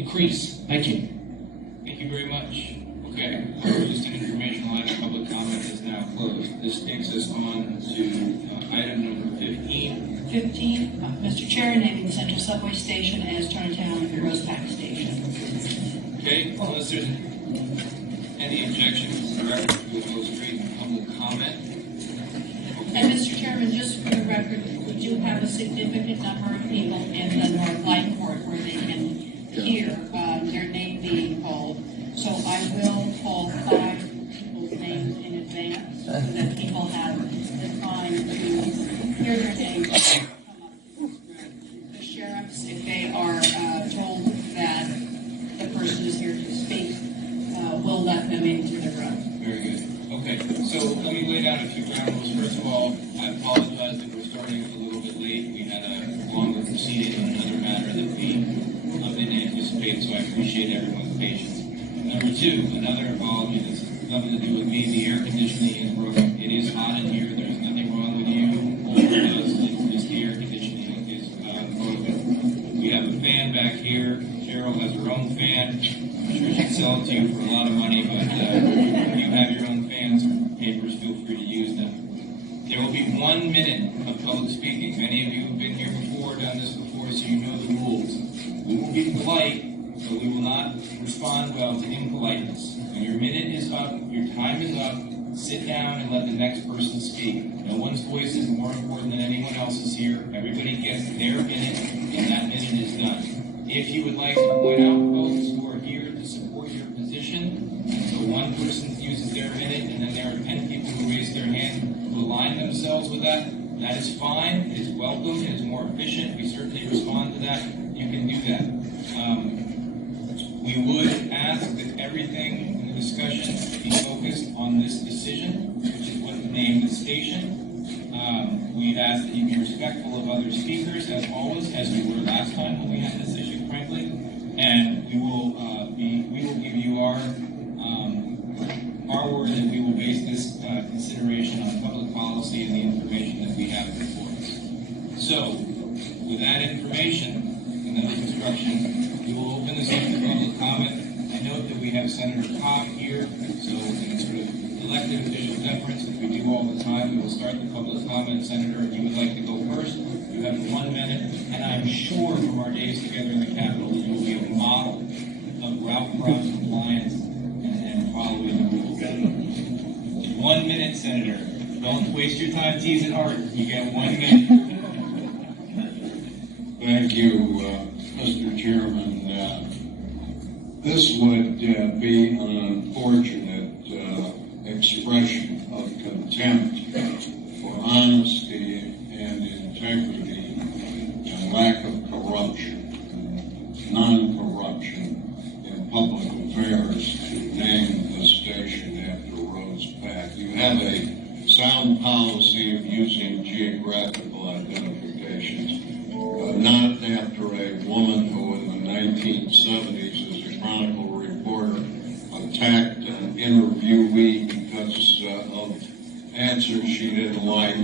increase. Thank you. Thank you very much. Okay, just an informational item. Public comment is now closed. This takes us on to item number 15. 15, Mr. Chair, naming the Central Subway Station as Chinatown Grosspack Station. Okay, unless there's any objections, the record will go straight to public comment. And Mr. Chairman, just for the record, we do have a significant number of people in the North Light Court where they can hear their name being called. So I will call 5 people's names in advance so that people have the time to hear their names come up to this room. The sheriffs, if they are told that the person is here to speak, will let them into the room. Very good. Okay, so let me lay down a few ground rules. First of all, I apologize that we're starting a little bit late. We had a longer proceeding on another matter that we didn't anticipate, so I appreciate everyone's patience. Number 2, another apology that's nothing to do with me. The air conditioning is broken. It is hot in here. There's nothing wrong with you. All it does is just the air conditioning is broken. We have a fan back here. Cheryl has her own fan. I'm sure she'd sell it to you for a lot of money, but if you have your own fans or papers, feel free to use them. There will be 1 minute of public speaking. Many of you have been here before, done this before, so you know the rules. We will be polite, but we will not respond well to impoliteness. When your minute is up, your time is up, sit down and let the next person speak. No one's voice is more important than anyone else's here. Everybody gets their minute, and that minute is done. If you would like to point out folks who are here to support your position, so one person uses their minute, and then there are 10 people who raise their hand who align themselves with that, that is fine. It is welcome. It is more efficient. We certainly respond to that. You can do that. We would ask that everything in the discussion be focused on this decision, which is what named the station. We'd ask that you be respectful of other speakers, as always, as we were last time when we had this issue, frankly. And we will give you our word that we will base this consideration on public policy and the information that we have before us. So, with that information and those instructions, we will open this up to public comment. I note that we have Senator Cobb here, so in sort of elected official deference, which we do all the time, we will start the public comment. Senator, if you would like to go first, you have 1 minute, and I'm sure from our days together in the Capitol that you will be a model of route cross compliance and following the rules. 1 minute, Senator. Don't waste your time teasing Art. You get 1 minute. Thank you, Mr. Chairman. This would be an unfortunate expression of contempt for honesty and integrity and lack of corruption, non-corruption in public affairs to name the station after Rose Pack. You have a sound policy of using geographical identifications, not after a woman who in the 1970s, as a Chronicle reporter, attacked an interviewee because of answers she didn't like,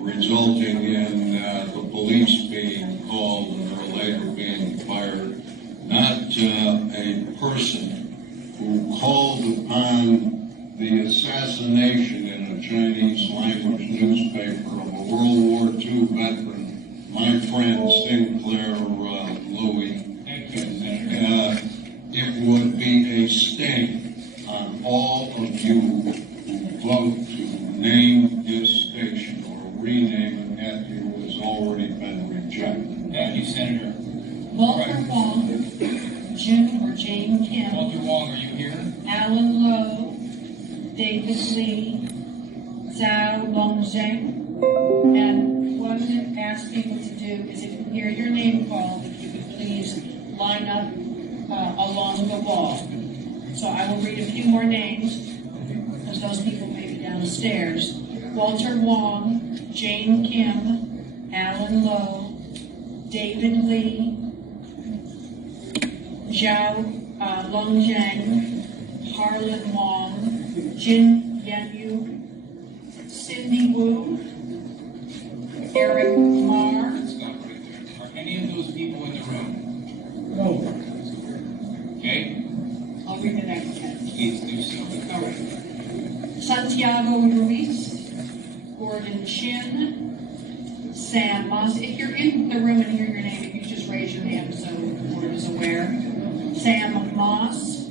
resulting in the police being called and her later being fired. Not a person who called upon the assassination in a Chinese language newspaper of a World War II veteran, my friend Sinclair Louis. Thank you, Senator. It would be a stain on all of you who vote to name this station or rename it after it has already been rejected. Thank you, Senator. Walter Wong, Jane Kim, Walter Wong, are you here? Alan Lowe, David Lee, Zhao Longzheng. And what I'm going to ask people to do is, if you hear your name called, if you could please line up along the wall. So I will read a few more names, because those people may be downstairs. Walter Wong, Jane Kim, Alan Lowe, David Lee, Zhao Longzheng, Harlan Wong, Jin Yanyu, Cindy Wu, Eric Ma. Stop right there. Are any of those people in the room? No. read the next 10. Please do so. All right. Santiago Ruiz, Gordon Chin, Sam Moss. If you're in the room and hear your name, if you just raise your hand so the board is aware. Sam Moss,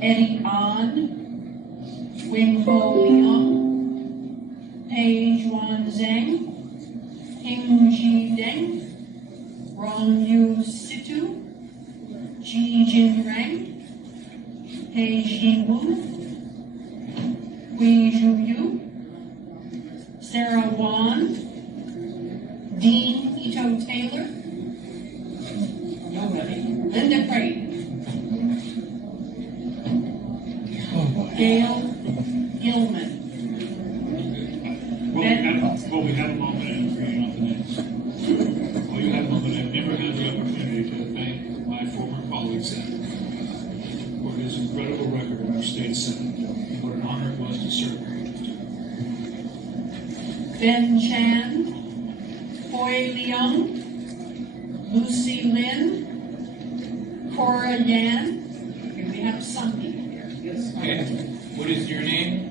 Eddie An, Wing Ho Leong, Pei Juan Zheng, Hing Ji Deng, Rong Yu Situ, Ji Jin Rang, Pei Ji Wu, Hui Zhu Yu, Sarah Wan, Dean Ito Taylor, nobody, Linda Craig, Gail Gilman. Well, we have a moment and bringing up the names. Well, you have a moment. I've never had the opportunity to thank my former colleague, Senator, for his incredible record in our state Senate. What an honor it was to serve him. Ben Chan, Hoi Leung, Lucy Lin, Cora Yan. Okay, we have some people here. Yes. Okay. What is your name?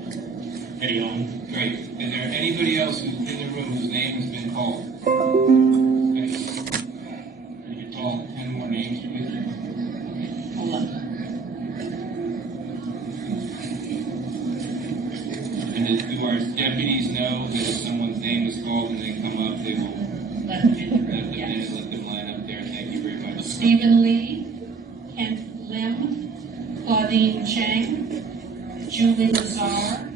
Eddie On. Great. Is there anybody else who's in the room whose name has been called? Okay. Can you call 10 more names, please? Hold on. And do our deputies know that if someone's name is called and they come up, they will Let them in the let room. them in Yes. and let them line up there? Thank you very much. Stephen Lee, Kent Lim, Claudine Chang, Julie Lazar,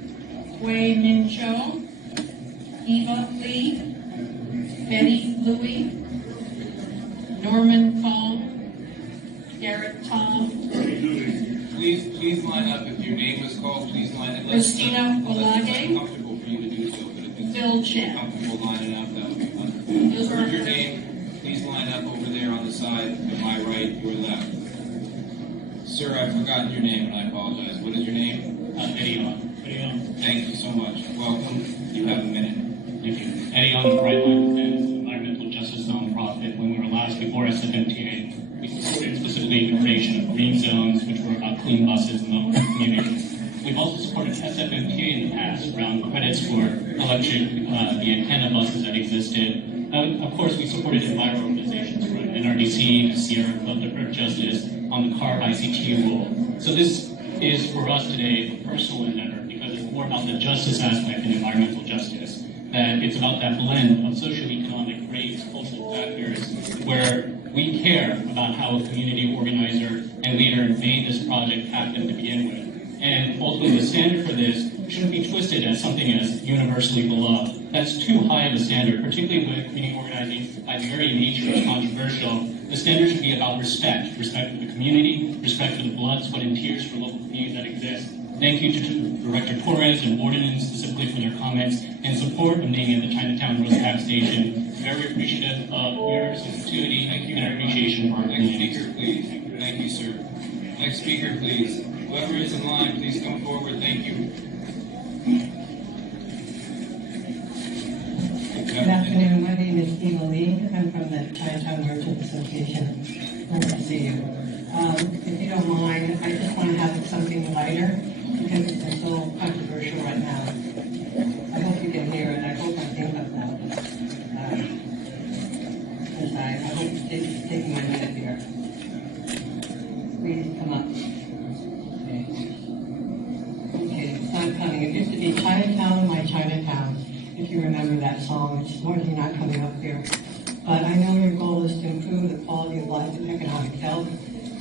Wei Min Cho, Eva Lee, Betty Louie, Norman Kong, Garrett Tom, Please line up. If your name was called, please line up. Christina Unless it's Olage. uncomfortable for you to do so, but if it's Phil Chen. comfortable lining up, that would be wonderful. Those are Heard your our- name. Please line up over there on the side to my right, your left. Sir, I've forgotten your name and I apologize. What is your name? Eddie On. Eddie On. Thank you so much. Welcome. You have a minute. Thank you. Eddie on the Brightline Defense, environmental justice nonprofit. When we were last before SFMTA, we supported specifically the creation of green zones, which were about clean buses in local communities. We've also supported SFMTA in the past around credits for electric, the antenna buses that existed. Of course, we supported environmental organizations from NRDC to Sierra Club to Earth Justice on the car ICT rule. So this is for us today a personal endeavor because it's more about the justice aspect and environmental justice. That it's about that blend of socioeconomic, race, cultural factors where we care about how a community organizer and leader made this project happen to begin with. And ultimately the standard for this shouldn't be twisted as something as universally beloved. That's too high of a standard, particularly when community organizing by the very nature is controversial. The standard should be about respect. Respect for the community, respect for the blood, sweat, and tears for local communities that exist. Thank you to Director Torres and Warden specifically for their comments and support of naming the Chinatown Rose Tap Station. Very appreciative of your sensitivity and appreciation for our Next community. speaker, please. Thank you, sir. Next speaker, please. Whoever is in line, please come forward. Thank you. Good afternoon. My name is Eva Lee. I'm from the Chinatown Merchant Association. Nice to see you. If you don't mind, I just want to have something lighter because it's so controversial right now. I hope you can hear it. I hope I think up loud. I hope you take my minute here. Please come up. Okay, so I'm coming. It used to be Chinatown, my Chinatown. If you remember that song, it's largely not coming up here. But I know your goal is to improve the quality of life and economic health.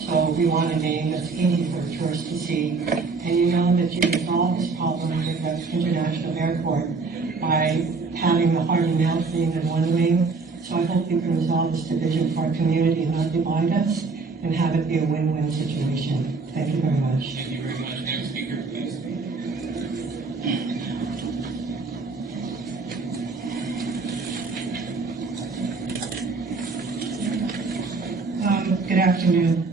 So we want a name that's easy for tourists to see. And you know that you resolve this problem with the international airport by having the Hardy Male theme in one wing. So I hope you can resolve this division for our community and not divide us and have it be a win-win situation. Thank you very much. Thank you very much. Next speaker, please. Good afternoon.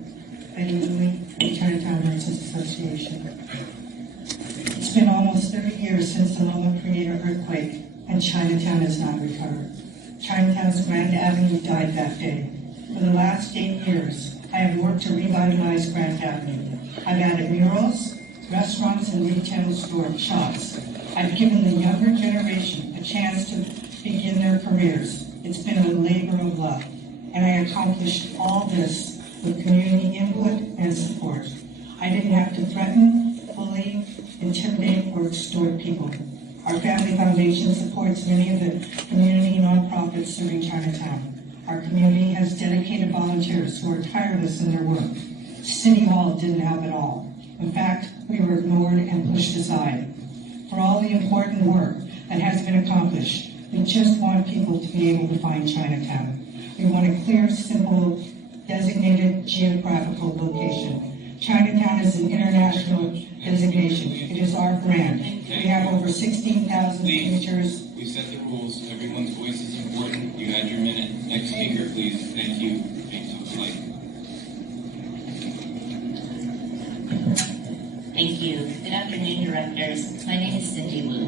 Betty Louie, the Chinatown Merchants Association. It's been almost 30 years since the Loma Prieta earthquake, and Chinatown has not recovered. Chinatown's Grand Avenue died that day. For the last 8 years, I have worked to revitalize Grand Avenue. I've added murals, restaurants, and retail store shops. I've given the younger generation a chance to begin their careers. It's been a labor of love, and I accomplished all this with community input and support. I didn't have to threaten, bully, intimidate, or extort people. Our family foundation supports many of the community nonprofits serving Chinatown. Our community has dedicated volunteers who are tireless in their work. City Hall didn't help at all. In fact, we were ignored and pushed aside. For all the important work that has been accomplished, we just want people to be able to find Chinatown. We want a clear, simple, designated geographical location. Chinatown is an international designation. It is our brand. We have over 16,000 signatures. We set the rules. Everyone's voice is important. You had your minute. Next speaker, please. Thank you. Thanks for the light. Thank you. Good afternoon, directors. My name is Cindy Wu.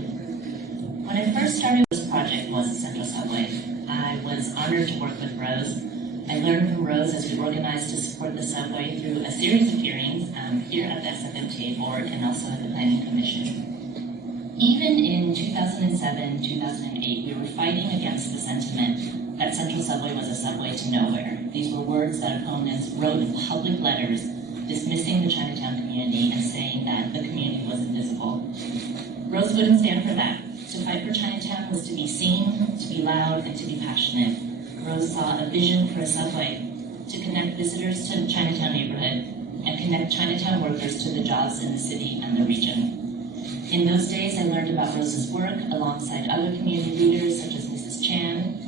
When I first started, this project was the Central Subway. I was honored to work with Rose. I learned from Rose as we organized to support the subway through a series of hearings here at the SFMTA board and also at the Planning Commission. Even in 2007, 2008, we were fighting against the sentiment that Central Subway was a subway to nowhere. These were words that opponents wrote in public letters dismissing the Chinatown community and saying that the community was invisible. Rose wouldn't stand for that. To fight for Chinatown was to be seen, to be loud, and to be passionate. Rose saw a vision for a subway to connect visitors to the Chinatown neighborhood and connect Chinatown workers to the jobs in the city and the region. In those days, I learned about Rose's work alongside other community leaders such as Mrs. Chan,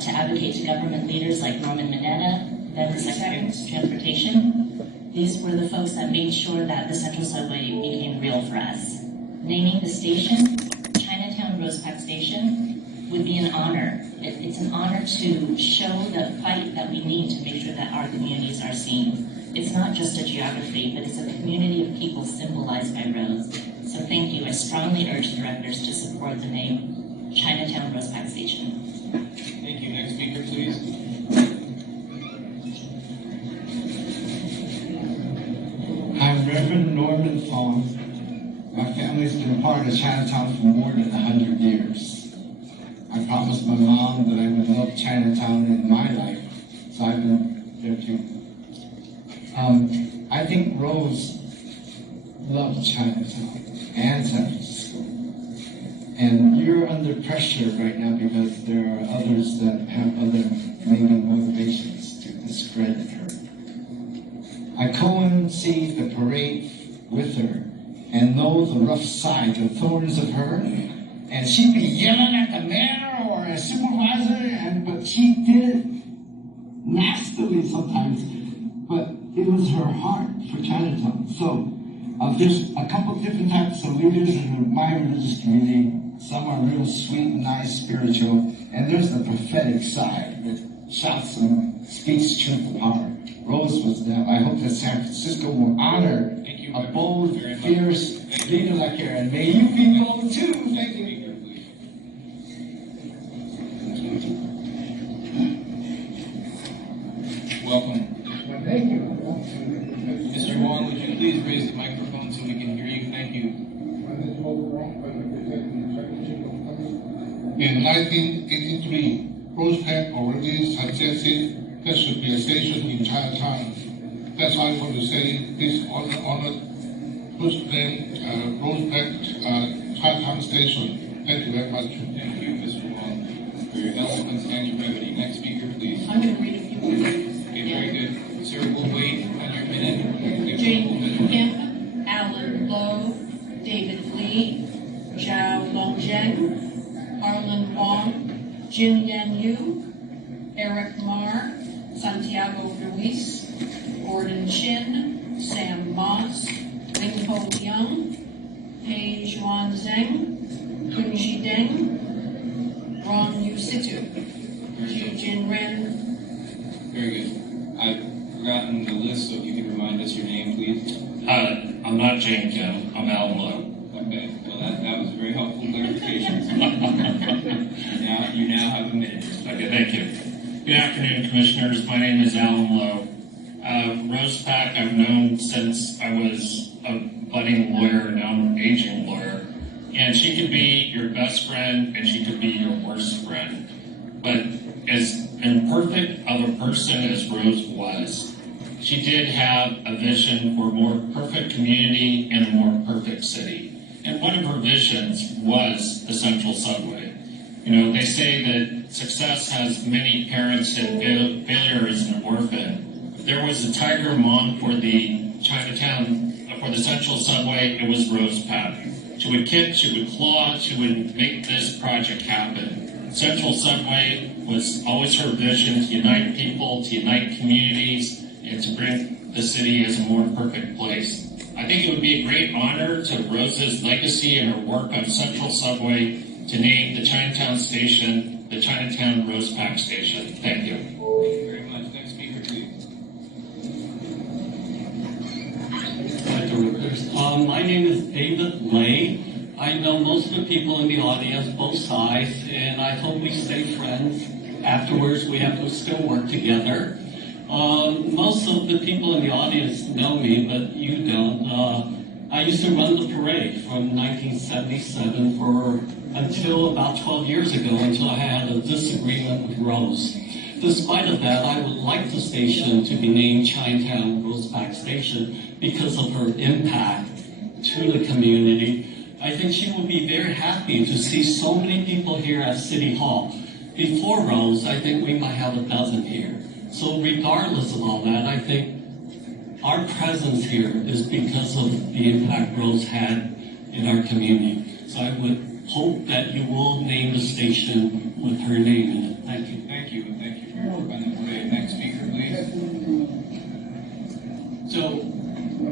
to advocate to government leaders like Norman Mineta, then the Secretary of Transportation. These were the folks that made sure that the Central Subway became real for us. Naming the station, Chinatown Rose Park Station, would be an honor. It's an honor to show the fight that we need to make sure that our communities are seen. It's not just a geography, but it's a community of people symbolized by Rose. So thank you. I strongly urge directors to support the name Chinatown Rose Park Station. Thank you. Next speaker, please. I'm Reverend Norman Fong. My family's been part of Chinatown for more than 100 years. I promised my mom that I would love Chinatown in my life, so I've been there too. I think Rose loved Chinatown and San Francisco. And you're under pressure right now because there are others that have other maybe motivations to discredit her. I co-emceed the parade with her and know the rough side, the thorns of her. And she'd be yelling at the mayor or a supervisor, but she did it nastily sometimes. But it was her heart for Chinatown. So there's a couple different types of leaders in my religious community. Some are real sweet, nice, spiritual, and there's the prophetic side that shouts and speaks truth to power. Rose was that. I hope that San Francisco will honor a bold, fierce leader like her, and may you be bold too. Thank you. Welcome. Thank you. Mr. Wong, would you please raise the microphone so we can hear you? Thank you. In 1983, Rose Park already suggested there should be a station in Chinatown. That's why I want to say this honored Rose Park Chinatown Station. Thank you very much. Thank you, Mr. Wong, for your eloquence and your brevity. Next speaker, please. I'm going to read a few words. Okay, very good. Sir, we'll wait on your minute. Jane Kim, Alan Lowe, David Lee, Zhao Longzheng, Arlen Wong, Jin Yan Yu, Eric Marr, Santiago Ruiz, Gordon Chin, Sam Moss, Ling Ho Young, Pei Xuan Zheng, Kunji Deng, Ron Yu Situ, Xu Jin Ren. Very good. I've forgotten the list, so if you could remind us your name, please. I'm not Jane Kim, I'm Alan Lowe. Okay, well that was a very helpful clarification. You now have a minute. Okay, thank you. Good afternoon, Commissioners. My name is Alan Lowe. Rose Pack I've known since I was a budding lawyer, now I'm an aging lawyer. And she could be your best friend and she could be your worst friend. But as imperfect of a person as Rose was, she did have a vision for a more perfect community and a more perfect city. And one of her visions was the Central Subway. You know, they say that success has many parents and failure is an orphan. If there was a tiger mom for the Chinatown, for the Central Subway, it was Rose Pack. She would kick, she would claw, she would make this project happen. Central Subway was always her vision to unite people, to unite communities, and to bring the city as a more perfect place. I think it would be a great honor to Rose's legacy and her work on Central Subway to name the Chinatown station the Chinatown Rose Pack Station. Thank you. Thank you very much. Next speaker, please. My name is David Lay. I know most of the people in the audience, both sides, and I hope we stay friends. Afterwards, we have to still work together. Most of the people in the audience know me, but you don't. I used to run the parade from 1977 until about 12 years ago, until I had a disagreement with Rose. Despite of that, I would like the station to be named Chinatown Rose Pack Station because of her impact to the community. I think she will be very happy to see so many people here at City Hall. Before Rose, I think we might have a dozen here. So regardless of all that, I think our presence here is because of the impact Rose had in our community. So I would hope that you will name the station with her name in it. Thank you. Thank you. Thank you for your work on the parade. Next speaker, please. So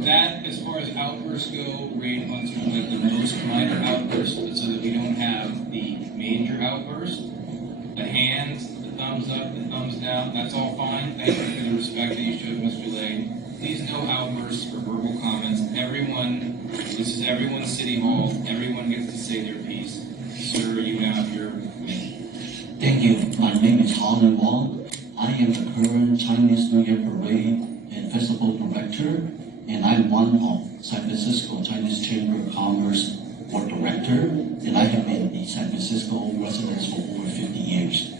that, as far as outbursts go, raid months are like the most minor outbursts, but so that we don't have the major outbursts. The hands, the thumbs up, the thumbs down, that's all fine. Thank you for the respect that you showed, Mr. Lay. Please no outbursts or verbal comments. Everyone, this is everyone's City Hall. Everyone gets to say their piece. Sir, you now have your permission. Thank you. My name is Harlan Wong. I am the current Chinese New Year Parade and Festival Director, and I'm one of San Francisco Chinese Chamber of Commerce Board Director, and I have been the San Francisco resident for over 50 years.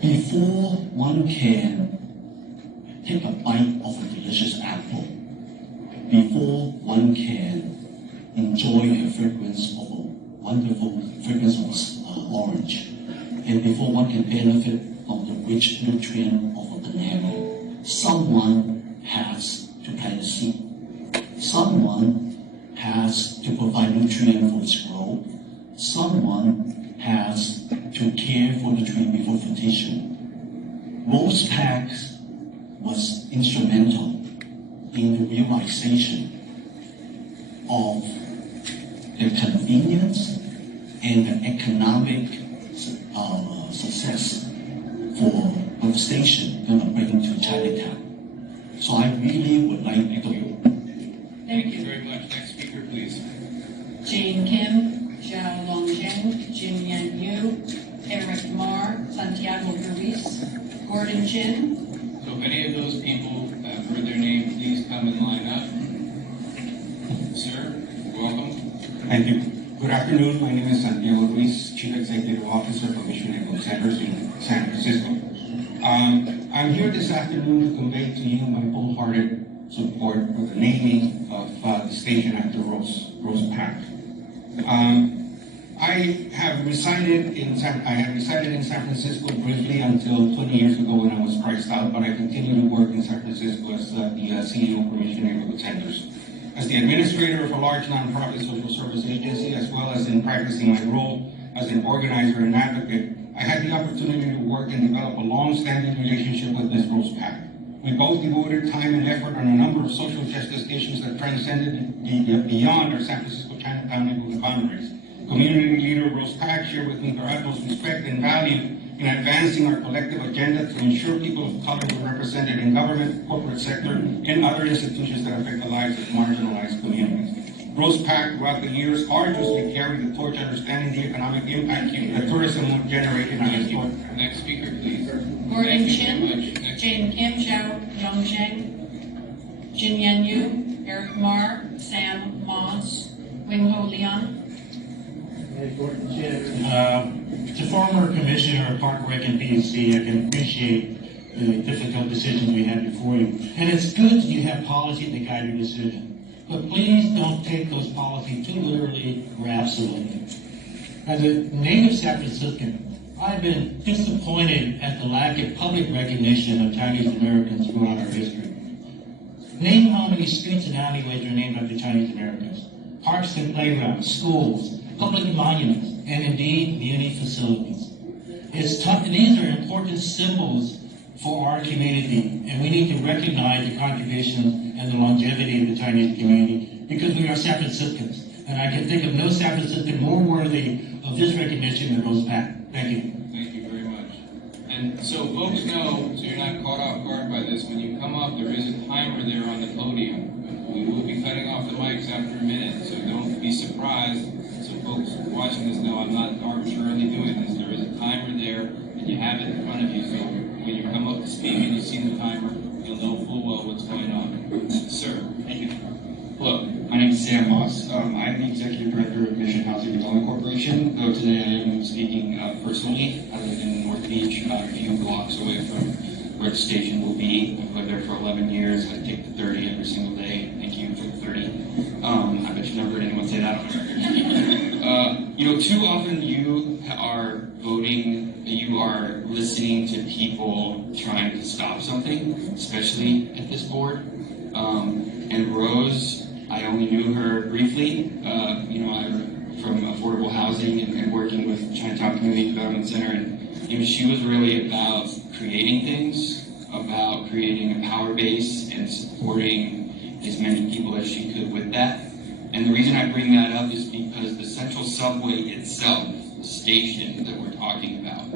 Before one can take a bite of a delicious apple, before one can enjoy the fragrance of a wonderful fragrance of orange, and before one can benefit from the rich nutrient of a banana, someone has to plant a seed. Someone has to provide nutrient for its growth. Someone has to care for the tree before fruition. Rose Pack was instrumental in the realization of the convenience and the economic success for the station going to bring to Chinatown. So I really would like to Thank you very much. Next speaker, please. Jane Kim, Zhao Longjing, Jin Yan Yu, Eric Marr, Santiago Ruiz, Gordon Chin. So if any of those people have heard their name, please come and line up. Sir, welcome. Thank you. Good afternoon. My name is Santiago Ruiz, Chief Executive Officer for Mission Eco Centers in San Francisco. I'm here this afternoon to convey to you my wholehearted support for the naming of the station after Rose Pack. I have resided in San Francisco briefly until 20 years ago when I was priced out, but I continue to work in San Francisco as the CEO for Mission Neighborhood Centers. As the administrator of a large nonprofit social service agency, as well as in practicing my role as an organizer and advocate, I had the opportunity to work and develop a long-standing relationship with Ms. Rose Pack. We both devoted time and effort on a number of social justice issues that transcended beyond our San Francisco Chinatown neighborhood boundaries. Community leader Rose Pack shared with me her utmost respect and value in advancing our collective agenda to ensure people of color were represented in government, corporate sector, and other institutions that affect the lives of marginalized communities. Rose Pack throughout the years arduously carried the torch understanding the economic impact that tourism would generate in our sport. Next speaker, please. Gordon Thank you Chin, very much. Next. Jane Kim, Zhao Yongzheng, Jin Yan Yu, Eric Marr, Sam Moss, Wing Ho Leon. To former Commissioner of Park Rec and PUC, I can appreciate the difficult decisions we had before you. And it's good that you have policy to guide your decision. But please don't take those policies too literally or absolutely. As a native San Franciscan, I've been disappointed at the lack of public recognition of Chinese Americans throughout our history. Name how many streets and alleyways are named after Chinese Americans. Parks and playgrounds, schools, public monuments, and indeed community facilities. It's tough. These are important symbols for our community, and we need to recognize the contributions and the longevity of the Chinese community because we are San Franciscans. And I can think of no San Franciscan more worthy of this recognition than Rose Pack. Thank you. Thank you very much. And so folks know, so you're not caught off guard by this, when you come up, there is a timer there on the podium. We will be cutting off the mics after a minute, so don't be surprised. So folks watching this know I'm not arbitrarily doing this. There is a timer there, and you have it in front of you. So when you come up to speak and you see the timer, you'll know full well what's going on. Sir, thank you. Hello, my name is Sam Moss. I'm the Executive Director of Mission Housing Development Corporation, though today I am speaking personally. I live in North Beach, a few blocks away from where the station will be. I've lived there for 11 years. I take the 30 every single day. Thank you for the 30. I bet you never heard anyone say that on record. Too often you are voting, you are listening to people trying to stop something, especially at this board. And Rose, I only knew her briefly. I'm from affordable housing and working with Chinatown Community Development Center, and she was really about creating things, about creating a power base and supporting as many people as she could with that. And the reason I bring that up is because the Central Subway itself, the station that we're talking about,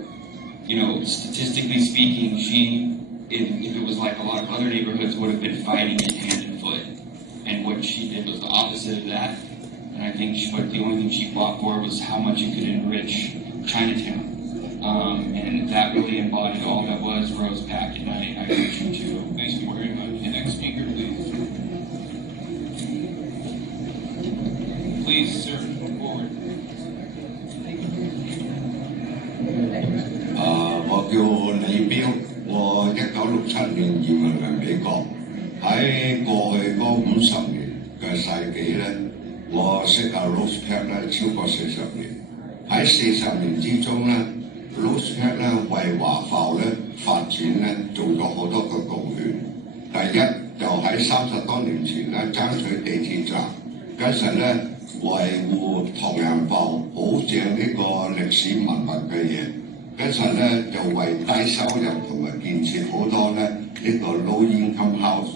statistically speaking, if it was like a lot of other neighborhoods, would have been fighting it hand and foot. And what she did was the opposite of that. And I think the only thing she fought for was how much it could enrich Chinatown. And that really embodied all that was Rose Pack, and I urge you to. Thank you very much. The next speaker, please. Please, sir, forward. 我叫李彪，我1967年移民嚟美國。喺過去嗰50年嘅世紀咧，我識阿 Rose Pack 咧超過40年。喺40年之中咧 ，Rose Pack 咧為華埠咧發展咧做咗好多個貢獻。第一就喺30多年前咧爭取地鐵站，跟住咧維護唐人埠保障呢個歷史文物嘅嘢。跟住咧就為低收入同埋建設好多咧呢個 low income house。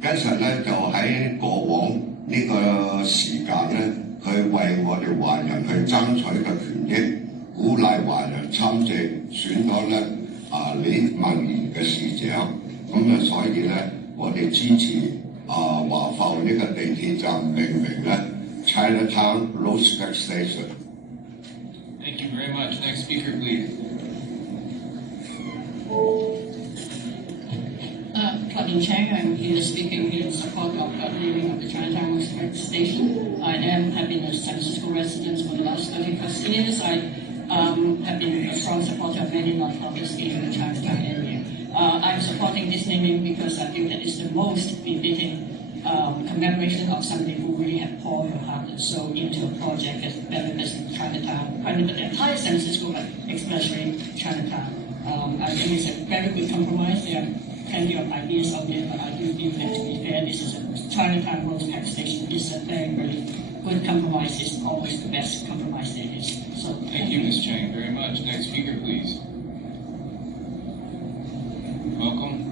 跟住咧就喺過往呢個時間咧，佢為我哋華人去爭取嘅權益，鼓勵華人參政，選咗咧李文賢嘅市長。咁所以咧，我哋支持華埠呢個地鐵站命名咧 Chinatown Rose Pack Station。Thank you very much. Next speaker, please. Claudine Chang, I'm here speaking in support of the naming of the Chinatown Station. Have been a San Francisco resident for the last 30+ years. I have been a strong supporter of many nonprofits in the Chinatown area. I'm supporting this naming because I feel that it's the most befitting commemoration of somebody who really have poured your heart and soul into a project that benefits Chinatown, the entire San Francisco, but especially Chinatown. I think it's a very good compromise. There are plenty of ideas out there, but I do feel that to be fair, this is a Chinatown Rose Pack Station is a very, very good compromise. It's always the best compromise there is. So Thank you, Ms. Chang, very much. Next speaker, please. Welcome.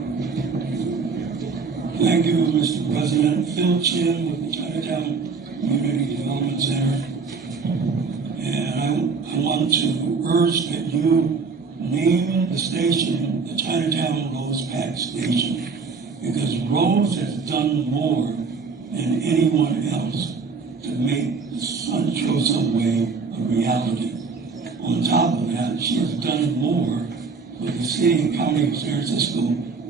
Thank you, Mr. President. Phil Chin with the Chinatown Community Development Center. And I want to urge that you name the station the Chinatown Rose Pack Station because Rose has done more than anyone else to make the Central Subway a reality. On top of that, she has done more for the city and county of San Francisco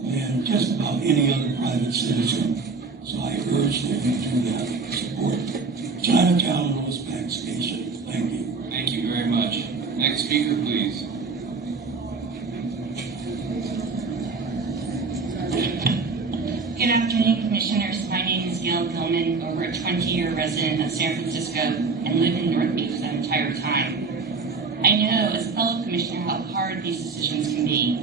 than just about any other private citizen. So I urge that you do that. Support Chinatown Rose Pack Station. Thank you. Thank you very much. Next speaker, please. Good afternoon, Commissioners. My name is Gail Gilman, over a 20-year resident of San Francisco and lived in North Beach that entire time. I know, as a fellow Commissioner, how hard these decisions can be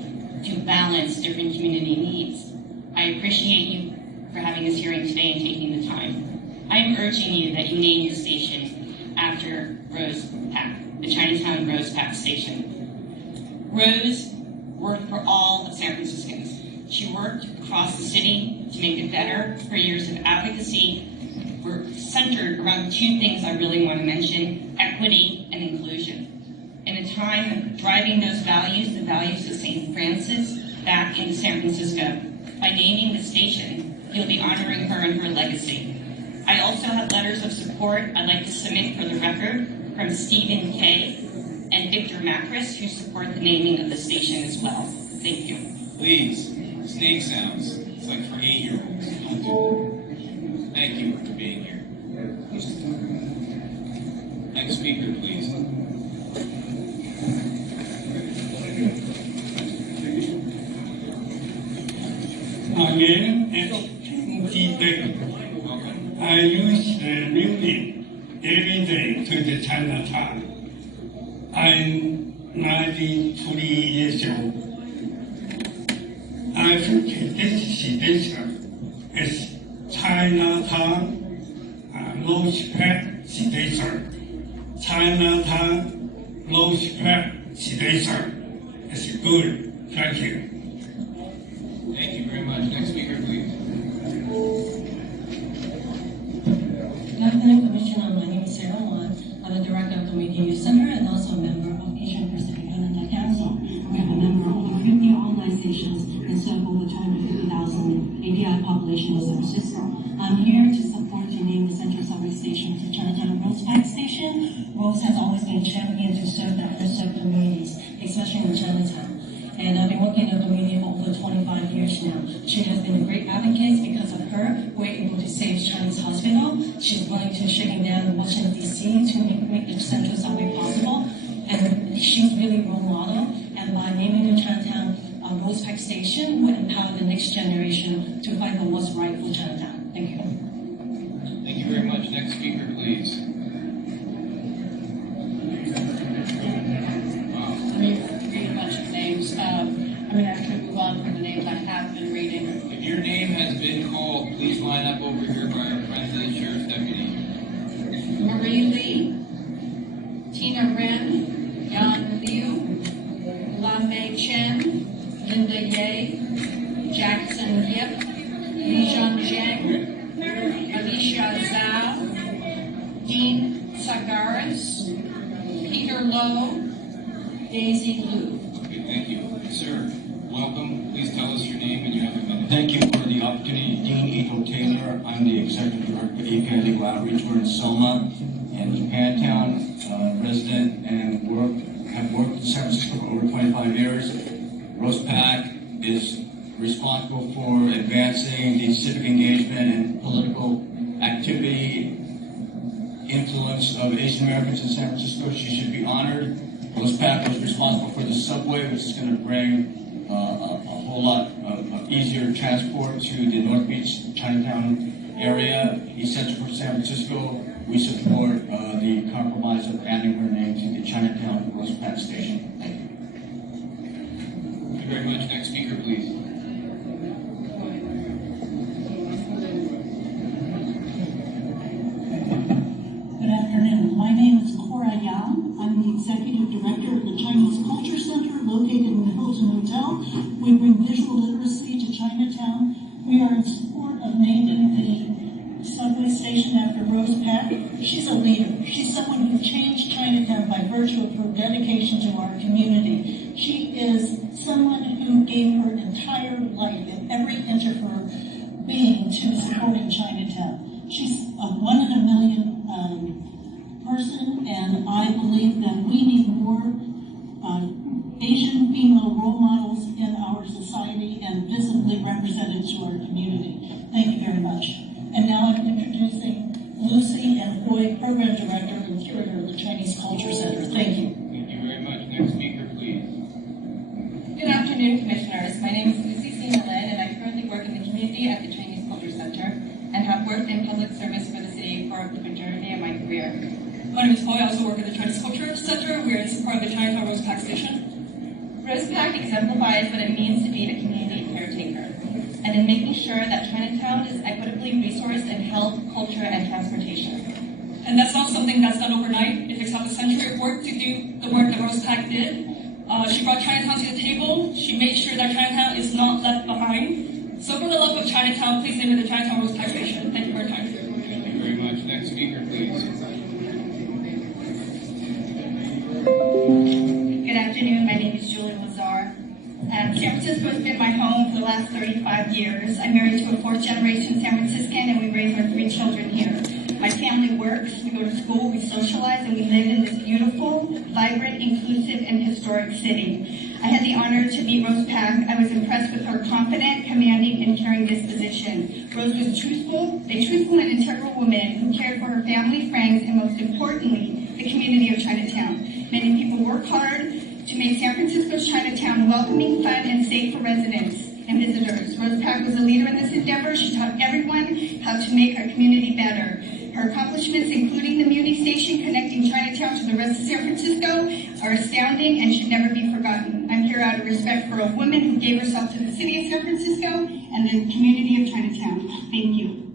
to balance different community needs. I appreciate you for having this hearing today and taking the time. I am urging you that you name the station after Rose Pack, the Chinatown Rose Pack Station. Rose worked for all of San Franciscans. She worked across the city to make it better. Her years of advocacy were centered around two things I really want to mention: equity and inclusion. In a time of driving those values, the values of St. Francis, back in San Francisco, by naming the station, you'll be honoring her and her legacy. I also have letters of support I'd like to submit for the record from Stephen Kay and Victor Macris, who support the naming of the station as well. Thank you. Please, snake sounds. It's like for 8-year-olds. Don't do that. Thank you for being here. Next speaker, please. My name is Tim T. I use the music every day to the Chinatown. I'm 93 years old. I think this station is Chinatown Rose Pack Station. Chinatown Rose Pack Station is good. Thank you. Thank you very much. Next speaker, please. Good afternoon, Commissioner. My name is Sarah Wan. I'm the director of the Media Youth Center and also a member of Asian Pacific Islander Council. We have a member of over 50 organizations and serve over 250,000 API population in San Francisco. I'm here to support the name the Central Subway Station to Chinatown Rose Pack Station. Rose has always been championed to serve the underserved communities, especially in Chinatown. And I've been working in the community for over 25 years now. She has been a great advocate. Because of her, we're able to save Chinese Hospital. She's willing to shaking down Washington, D.C. to make the Central Subway possible. And she's really a role model. And by naming the Chinatown Rose Pack Station, we empower the next generation to fight for what's right for Chinatown. Thank you. Thank you very much. Next speaker, please. Read a bunch of names. I'm going to actually move on from the names I have been reading. If your name has been called, please line up over here by our friends of the Sheriff's Deputy. Marie Lee, Tina Ren, Yan Liu, Lam Mei Chen, Linda Ye, Jackson Yip, Lijian Zhang, Alicia Zhao, Dean Sagaris, Peter Lowe, Daisy Liu. Okay, thank you. Sir, welcome. Please tell us your name and you have a minute. Thank you for the opportunity. Dean Ito Taylor. I'm the Executive Director of API Legal Outreach. We're in Selma and Japantown, resident and have worked in San Francisco for over 25 years. Rose Pack is responsible for advancing the civic engagement and political activity influence of Asian Americans in San Francisco. She should be honored. Rose Pack was responsible for the subway, which is going to bring a whole lot of easier transport to the North Beach, Chinatown area, East Central for San Francisco. We support the compromise of adding her name to the Chinatown Rose Pack Station. Thank you. Thank you very much. Next speaker, please. Good afternoon. My name is Cora Yang. I'm the Executive Director of the Chinese Culture Center located in the Hilton Hotel. We bring visual literacy to Chinatown. We are in support of naming the subway station after Rose Pack. She's a leader. She's someone who changed Chinatown by virtue of her dedication to our community. She is someone who gave her entire life and every inch of her being to supporting Chinatown. She's a one-in-a-million person, and I believe that we need more Asian female role models in our society and visibly represented to our community. Thank you very much. And now I'm introducing Lucy and Hoy, Program Director and Curator of the Chinese Culture Center. Thank you. Thank you very much. Next speaker, please. Good afternoon, Commissioners. My name is Lucy Lin, and I currently work in the community at the Chinese Culture Center and have worked in public service for the city for the majority of my career. My name is Hoy. I also work at the Chinese Culture Center, where it's part of the Chinatown Rose Pack Station. Rose Pack exemplifies what it means to be a community caretaker, and in making sure that Chinatown is equitably resourced in health, culture, and transportation. And that's not something that's done overnight. It takes half a century of work to do the work that Rose Pack did. She brought Chinatown to the table. She made sure that Chinatown is not left behind. So for the love of Chinatown, please name it the Chinatown Rose Pack Station. Thank you for your time. Thank you very much. Next speaker, please. Good afternoon. My name is Julie Lazar. San Francisco has been my home for the last 35 years. I'm married to a fourth-generation San Franciscan, and we raise our 3 children here. My family works, we go to school, we socialize, and we live in this beautiful, vibrant, inclusive, and historic city. I had the honor to meet Rose Pack. I was impressed with her confident, commanding, and caring disposition. Rose was a truthful and integral woman who cared for her family, friends, and most importantly, the community of Chinatown. Many people work hard to make San Francisco's Chinatown welcoming, fun, and safe for residents and visitors. Rose Pack was a leader in this endeavor. She taught everyone how to make our community better. Her accomplishments, including the Muni Station connecting Chinatown to the rest of San Francisco, are astounding and should never be forgotten. I'm here out of respect for a woman who gave herself to the city of San Francisco and the community of Chinatown. Thank you.